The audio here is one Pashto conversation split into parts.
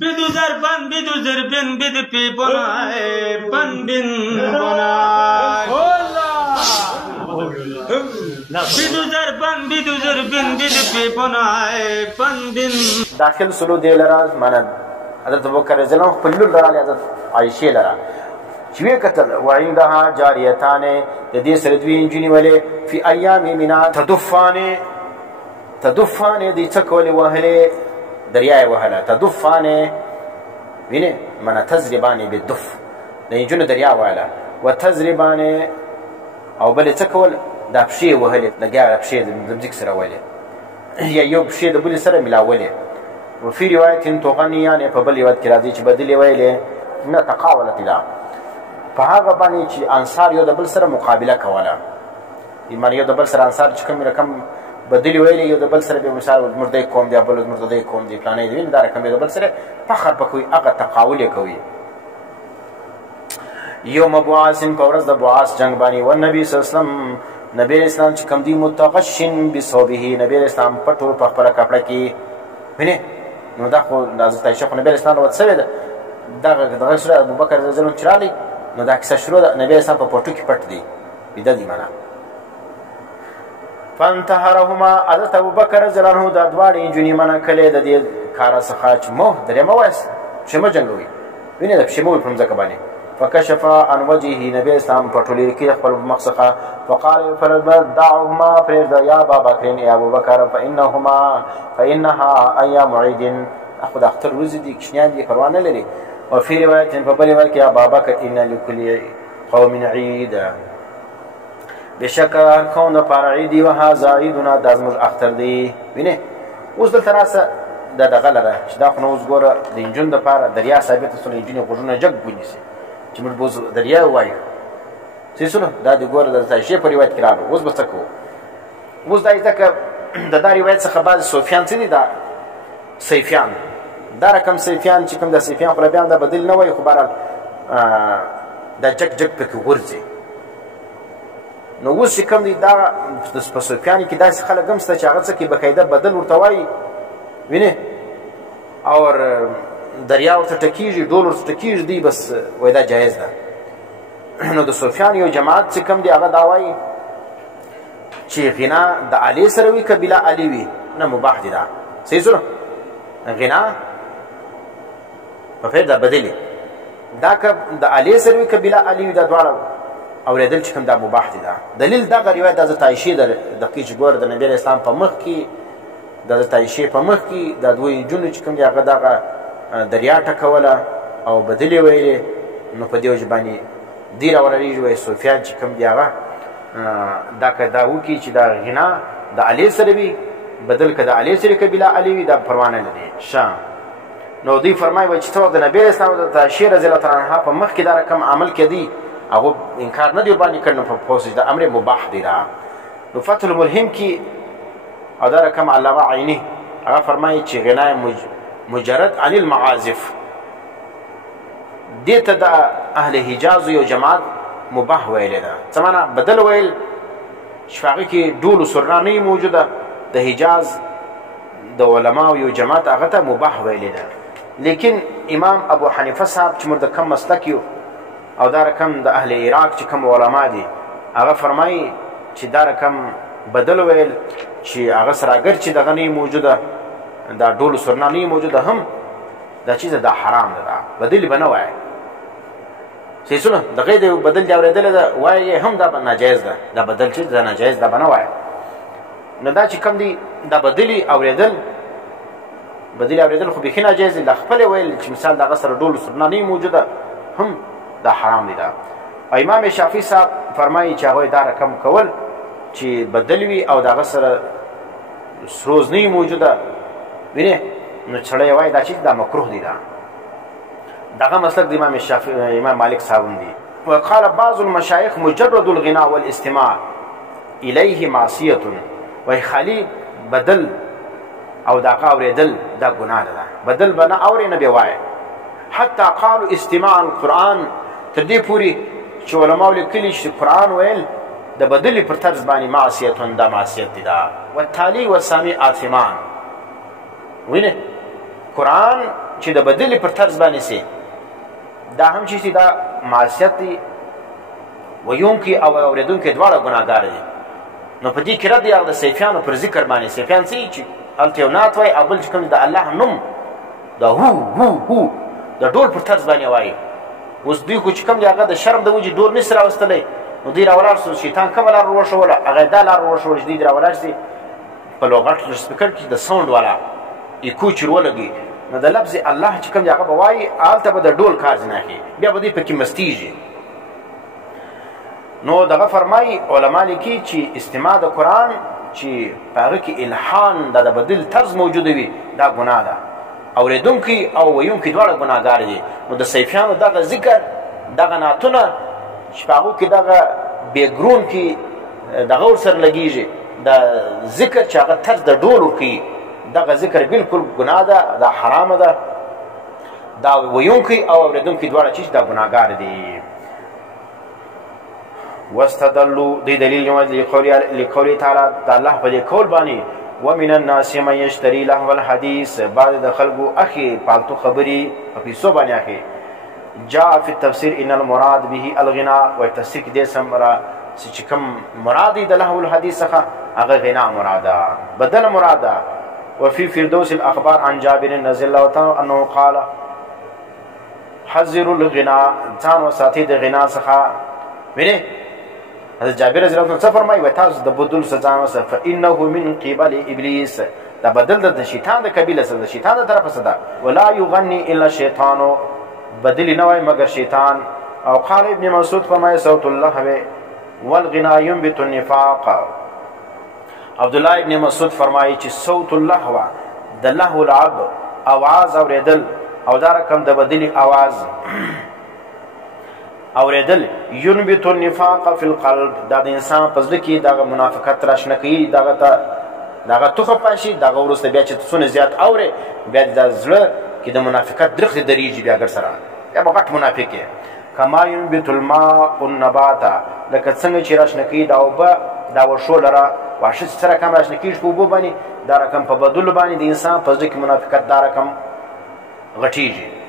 بدوزر بن بدوزر بن بد پی بنائے بن بن بنائے بدوزر بن بدوزر بن بد پی بنائے بن بن داخل سلو دی لرا مانا حضرت ابوبکر رضی اللہ عنہ خپل لرا حضرت عائشہ لرا چې وی کتل وعندها جاریتان د دې سره دوی انجونی ولې فی ایام منا تدفان دې څکولې وهلې دریای وهله تدفان وینه منا تزربان بالدف د انجونی دریا وهله وتزربان او بل څکول دا پښې وهلې لګیا پښې د ځمکې سره وهلې یا یو پښې د بل سره ملاولې وفي روایت تغنیان په بل روایت کې راځي چې بدلې ویلې نه تقاولت لا په هغه باندې چې انصار یو د بل سره مقابله کوله ایمان یو د بل سره انصار چې کوم رقم بدلی ویلې یو د بل سره به مثال مردای قوم دی بل مردای قوم دی پلانې دی دا رقم یو د بل سره فخر پکوي هغه تقاول کوي یوم بعاث په ورځ د بعاث جنگ باندې و نبی صلی الله علیه وسلم نبی اسلام چې کوم دی متغشن بصوبه نبی اسلام پټو په خپل کپړه کې ویني نو دا خو د حضرت عائشہ نبی اسلام وڅ سره دغه سره ابوبکر رضی الله عنه چرالي نو دا کیسه شروع ده نبی اسلام په پټو کې پټ دی بيد دي معنا فانتهرهما حضرت ابوبکر رضی الله عنه دا دواړي جونی معنا کله د دې کار څخه چې مو درې مو واس چې مو جنگوي ویني د شمول په ځکه باندې فكشف عن وجهه نبی اسلام پټولې کې خپل مخصخه وقال فدعهما فرد يا ابا بکر يا ابو بکر فانها ايام عيد اخذ اختر وزدي کشنیان دي پروا نه لري وفي روايه فبلغ يا ابا بکر ان لكل قوم عيد بشکر کون پر عيد وهذا عيدنا دازم اختر دي وینه اوس د تراسه د دغه لره چې دا خو اوس ګوره د انجن د پاره دریا ثابت سول انجن غوډونه جګ بونیسي چې موږ بوز دریا وایو سیسونه دا د ګوره د تاشه په روایت کې راغلو اوس به څه کوو اوس دا ځکه د دا روایت څخه بعض صوفیان څه دي دا سیفیان دا رقم سیفیان چې کوم د سیفیان خو بیا دا بدل نه وای خو بهرحال دا جګ جګ پکې ورځي نو اوس چې کوم دي دا په صوفیان کې داسې خلک هم شته چې هغه څه کې بقاعده بدل ورته وایي وینه اور دریا ورته ټکیږي ډول ورته ټکیږي دی بس وای دا جایز ده نو د صوفیان یو جماعت چې کوم دی هغه دا وایي چې غنا د علی سره وي که بلا علی وي نه مباح دي دا صحیح سره غنا په فعل دا بدلی دا که د علی سره وي که بلا علی وي دا دواړه اورېدل چې کوم دا مباح دي دا دلیل دغه روایت د حضرت عایشې د کې چې ګوره د نبی اسلام په مخ کې د حضرت عایشې په مخ کې دا دوی نجونې چې کوم دي هغه دغه دریا ټکوله او بدلې ویلې نو په دې وجه باندې دې راورېږي وایي صوفیان چې کوم دي هغه دا که دا وکړي چې دا غنا د علی سره وي بدل که د علی سره که بلا علی وي دا پروا نه لري نو دوی فرمایي وایي چې ته د نبی اسلام د عایشې رضی الله تعالی عنها په مخ کې دا رقم عمل کړي هغه انکار نه دی ورباندې کړی نو په پوسټ دا امر مباح دی دا نو فتح الملهم کې او دا رقم علامه عینی هغه فرمایي چې غنا مجرد عن المعازف دیتا دا اهل حجاز یو جماعت مباح ویلی دا سمانا بدل ویل شفاقی که دول و سرنانی موجوده د حجاز د علماء یو جماعت هغه ته مباح ویلی دا لیکن امام ابو حنیفه صاحب چې مرد کم مسلکیو او دا رقم د اهل عراق چې کم علماء دي هغه فرمایي چې دا رقم بدل ویل چې هغه سره اگر چې دغه نه موجوده دا ډول سرنانی موجوده هم دا چیز دا حرام ده بدل بنه وای سیسونه دغه د بدل دی اوریدل دا وای هم دا ناجایز ده دا بدل چې دا ناجایز ده بنه وای نو دا چې کم دی دا بدلی اوریدل خو به ناجایز ده خپل ویل چې مثال دغه سره ډول سرنانی موجوده هم دا حرام دي دا امام شافعی صاحب فرمایي چې هغه دا رقم کول چې بدل وي او دغه سره سروز نه موجوده وینه نو چړې وای دا چې دا مکروه دي دا دغه مسلک د امام شافعی امام مالک صاحب دي وقال بعض المشايخ مجرد الغناء والاستماع الیه معصیه وای خالی بدل او دا اوریدل دا ګناه ده بدل بنا اوري نه دی وای حتى قالوا استماع القرآن تدې پوری چې علماو لیکلي چې قرآن ویل د بدلې پر طرز باندې معصیتون دا معصیت دی دا والتالي والسامع آثمان وینه قرآن چې د بدلې پر طرز باندې سي دا هم چې دا معصیت دی ویونکي او اورېدونکي دواړه ګناهګار دي نو په دې کې رد د سیفیانو پر ذکر باندې سیفیان څه چې هلته یو نعت وایي او بل چې کوم د الله نوم دا هو د ډول پر طرز باندې وایي اوس دوی خو چې کوم دی هغه د شرم د وجې ډول نسي راوستلی نو دوی راولاړ سو شیطان کومه لار وښوله هغه دا لار وښوله چې دوی راولاړ سي په لغت سپیکر کې د ساوند والا ایکو چې ولګي نو د لفظ الله چې کوم دی هغه به وایي هلته به د ډول کار ځینې اخلي بیا به دوی پکې مستیږي نو دغه فرمایي علما لیکي چې استماع د قرآن چې په هغه کې الحان د بدل طرز موجوده وي دا ګناه ده اورېدونکي او ویونکي دواړه ګناهګار دي نو د سیفیانو دغه ذکر دغه نعتونه چې په هغو کې دغه بیکګراوند کې دغه ورسره لګېږي د ذکر چې هغه طرز د ډول ورکوي دغه ذکر بلکل ګناه ده دا حرامه ده دا ویونکي او اورېدونکي دواړه چې دا ګناهګار دي واستدلوا دی دلیل لقوله تعالی د الله په دې قول باندې ومن الناس من يشتري لهو الحديث بعد د خلقو اخي پالتو خبري په پیسو باندې اخي جاء في التفسير ان المراد به الغناء وتفسير دې سمرا چې کوم مراد د لهو الحديث څخه هغه غنا مراده بدل مراده وفي فردوس الاخبار عن جابر رضي الله تعالى انه قال حذروا الغناء ځان وساتئ د غنا څخه ویني حضرت جابر رضی الله عنه فرمایي و تاسو د بدل سزا وسه فانه من قبل ابلیس دا بدل د شیطان د قبیله سره د شیطان د طرفه سره ولا یغنی الا شیطان بدل نه وای مگر شیطان او قال ابن مسعود فرمایي صوت الله والغنا ينبت النفاق عبد الله ابن مسعود فرمایي چې صوت الله د له العب اواز اوریدل او دا رقم د بدلی اواز اوریدل ينبت النفاق في القلب دا د انسان په زړه کې دغه منافقت راشنه کوي دغه توخه پاشي دغه ورسته بیا چې څونه زیات اوري بیا د زړه کې د منافقت درخت دریږي بیا ګر سره یا بغټ منافق کما ينبت الماء النبات لکه څنګه چې راشنه کوي دا وبه دا ورشو لره واشه سره کم راشنه کیږي په وبو باندې دا رقم په بدل باندې د انسان په زړه کې منافقت دا رقم غټیږي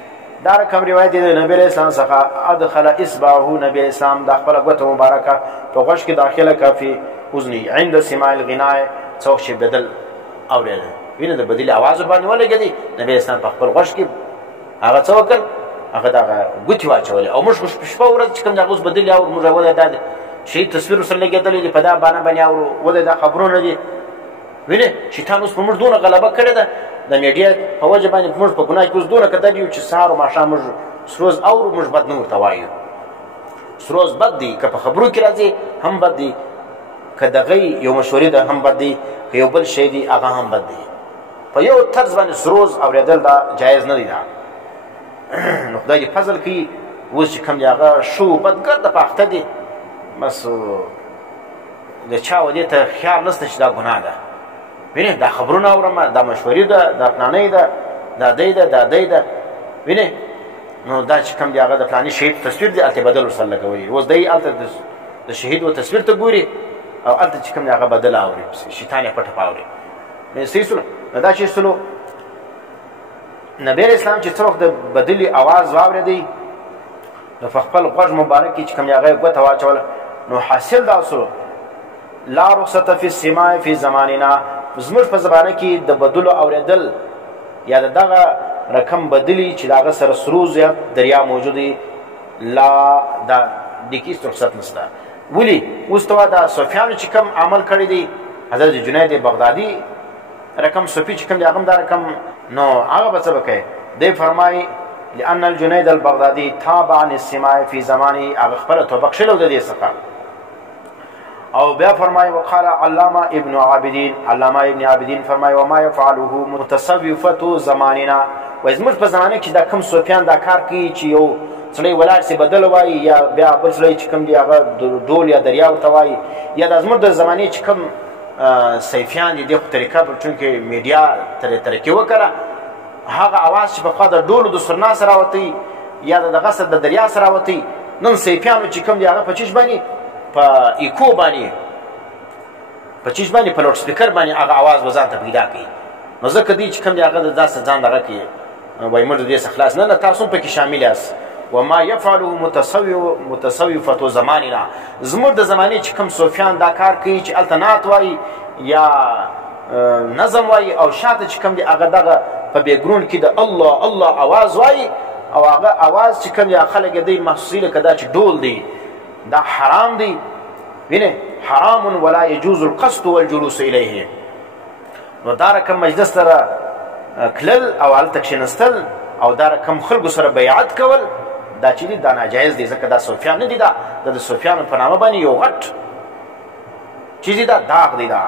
دا رقم روایت دی نبی اسلام څخه ادخل اصبعه نبی اسلام د خپل غوته مبارکه په غوښ کې داخله کافي اذنی عند سماع الغناء څوک چې بدل اورل ویني د بدل आवाज باندې ولګي نبی اسلام په خپل غوښ کې هغه څوک هغه دا غوتی واچول او موږ په شپه ورځ چې کوم دا اوس بدل او موږ ولا دا شي تصویر سره لګیدل په دا باندې او ودا دا خبرونه دي ویني شیطان اوس په موږ دونه غلبه کړې ده د میډیا په وجه باندې موږ په ګناه کې اوس دونه کده یو چې سهار او ماښام موږ سروز او موږ بد نه ورته وایو سروز بد دی که په خبرو کې راځي هم بد دی که دغه یو مشورې ده هم بد دی که یو بل شی دی هغه هم بد دی په یو طرز باندې سروز اورېدل دا جایز نه دی دا نو خدای دې فضل کوي اوس چې کوم دی هغه شو بدګرده پاخته دی بس د چا ودې ته خیال نشته چې دا ګناه ده ویني دا خبرونه اورم دا مشورې ده دا پلانې ده دا دی ده دا دی ده ویني نو دا چې کوم دی هغه د پلانې شهید تصویر دی هلته بدل ورسره لګوي اوس دی هلته د شهید و تصویر ته ګوري او هلته چې کوم دی هغه بدل اوري شیطان یې پټه پاوري صحیح سلو دا چې سلو نبی اسلام چې څوک د بدلی اواز واورېدی نو په خپل غوږ مبارک کې چې کوم دی هغه ګوته واچوله نو حاصل دا سلو لا رخصت فی السماع فی زماننا زموږ په زمانه کې د بدلو اوریدل یا دغه رقم بدلی چې دغه سره سروز یا دریا موجودی لا دا د کیس رخصت نشته ولی اوس ته دا سفیان چې کوم عمل کړی دی حضرت جنید بغدادي رقم صفی چې کوم دی هغه دا رقم نو هغه به څه وکړي دی فرمایي لأن الجنید البغدادي تابع عن السماع في زمانه هغه خپل توبه کړلو د دې څخه او بیا فرمایي وقال علامه ابن عابدین فرمایي وما يفعله متصوفه زماننا و زموږ په زمانه کې دا کم صوفیان دا کار کوي چې یو سړی ولاړ سي بدل وایي یا بیا بل سړی چې کوم دی هغه ډول یا دریا ورته وایي یا د زموږ د زمانې چې کوم صیفیان دي دغه طریقه په چونکې میډیا طریقې وکړه هغه اواز چې په خوا د ډولو د سرنا سره راوتی یا دغه سره د دریا سره راوتی نن سیفیانو چې کوم دی هغه په چیش باندې په ایکو باندې په چیش باندې په لوډ سپیکر باندې هغه आवाज وزان ته پیدا کوي نو ځکه دی چې کوم دی هغه د داسې ځان دغه کوي وایي موږ دې څخه خلاص نه تاسو هم پکې شامل یاست وما يفعله متصوفة زماننا زموږ د زمانې چې کوم صوفیان دا کار کوي چې التنات وایي یا نظم وایي او شاته چې کوم دی هغه دغه په بیکګراوند کې د الله الله आवाज وایي او هغه आवाज چې کوم دی خلک دی محسوسي لکه دا چې ډول دی دا حرام دی وینه حرام ولا يجوز القصد والجلوس الیه نو دا رقم مجلس سره کلل او هلته کښېنستل او دا رقم خلکو سره بیعت کول دا چې دی دا ناجایز دی ځکه دا صوفیان نه دي دا د صوفیانو په نامه باندې یو غټ چیز دی دا داغ دی دا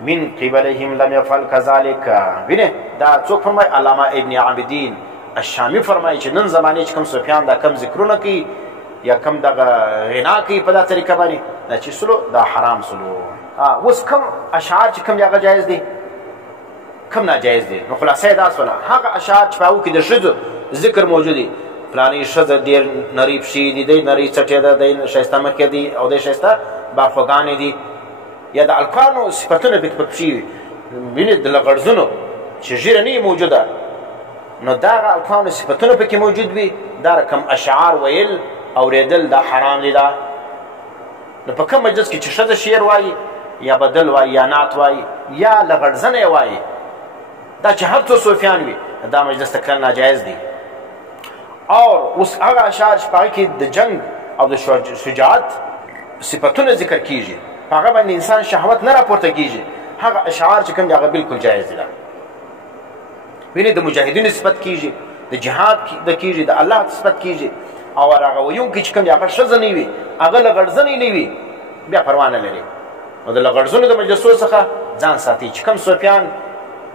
من قبلهم لم يفعل كذلك وینه دا څوک فرمای علامه ابن عابدین الشامی فرمایي چې نن زمانې چې کوم صوفیان دا کم ذکرونه کوي یا کم دغه غنا کوي په دا طریقه باندې دا چې سلو دا حرام سلو اوس کم اشعار چې کم هغه جایز دي کم ناجایز دي نو خلاصه دا سوله هغه اشعار چې په هغو کې د ښځو ذکر موجود دي فلاني ښځه ډېر نري پښې دي دی نري څټې ده دی ښایسته مخکې دي او دی ښایسته بارخوګانې دي یا د الکانو صفتونه پکې پکې وي وینې د لغړزونو چې ږیره نه موجوده نو دغه الکانو صفتونه پکې موجود وي دا رقم اشعار ویل اورېدل دا حرام دي دا نو په کوم مجلس کې چې ښځه شعر وایي یا بدل وایي یا نعت وایي یا لغړزنه یې وایي دا چې هر څو صوفیان وي دا مجلس ته کلل ناجایز دی اور اوس هغه اشعار چې په هغې کې د جنگ او د شجاعت صفتونه ذکر کیږي په هغه باندې انسان شهوت نه راپورته کیږي هغه اشعار چې کوم دي هغه بالکل جایز دي وینې د مجاهدینو صفت کیږي د جهاد د کیږي د الله صفت کیږي او هغه ویونکي چې کوم دي هغه ښځه نه وي هغه لغړزنې نه وي بیا پروا نه لري نو د لغړزنو د مجلسو څخه ځان ساتي چې کوم صوفیان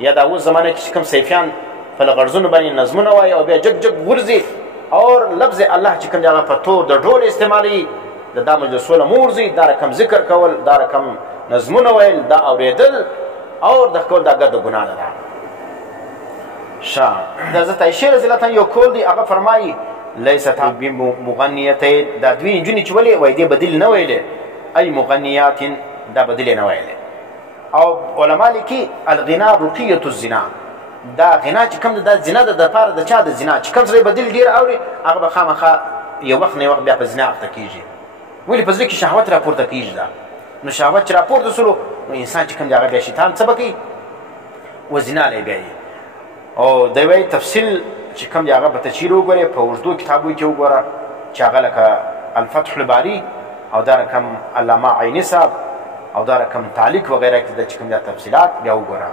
یا د اوس زمانه کې چې کوم سیفیان په لغړزنو باندې نظمونه وایي او بیا جګ جګ غورځي اور لفظ الله چې کوم دی هغه په تور د ډول استعمالوي د دا مجلسو له مورځي دا رقم ذکر کول دا رقم نظمونه ویل دا اورېدل اور د کول دا ګډه ګناه نه ده شا د حضرت عایشې رضی الله عنها یو کول دی هغه فرمایي لیست بمغنیتین دا دوی نجونې چې ولې وایي دې بدیل نه ویلې ای مغنیات دا بدیل نه ویلې او علما لیکي الغنا رقیة الزنا دا غنا چې کوم دا زنا ده د پاره د چا د زنا چې کوم سره بدیل ډیر اوري هغه به خامخا یو وخت نه وخت بیا په زنا اخته کیږي ولې په ځکه کې شهوت راپورته کیږي دا نو شهوت چې راپورته سلو نو انسان چې کوم دی هغه بیا شیطان څه به کوي و زنا لی بیا او د وی تفصیل چې کوم دی هغه به تفسیر وګورئ په اردو کتابو کې وګوره چې هغه لکه الفتح الباری او دا رقم علامه عیني صاحب او دا رقم تعلیق وغیرہ کې د چې کوم دی تفصیلات بیا وګوره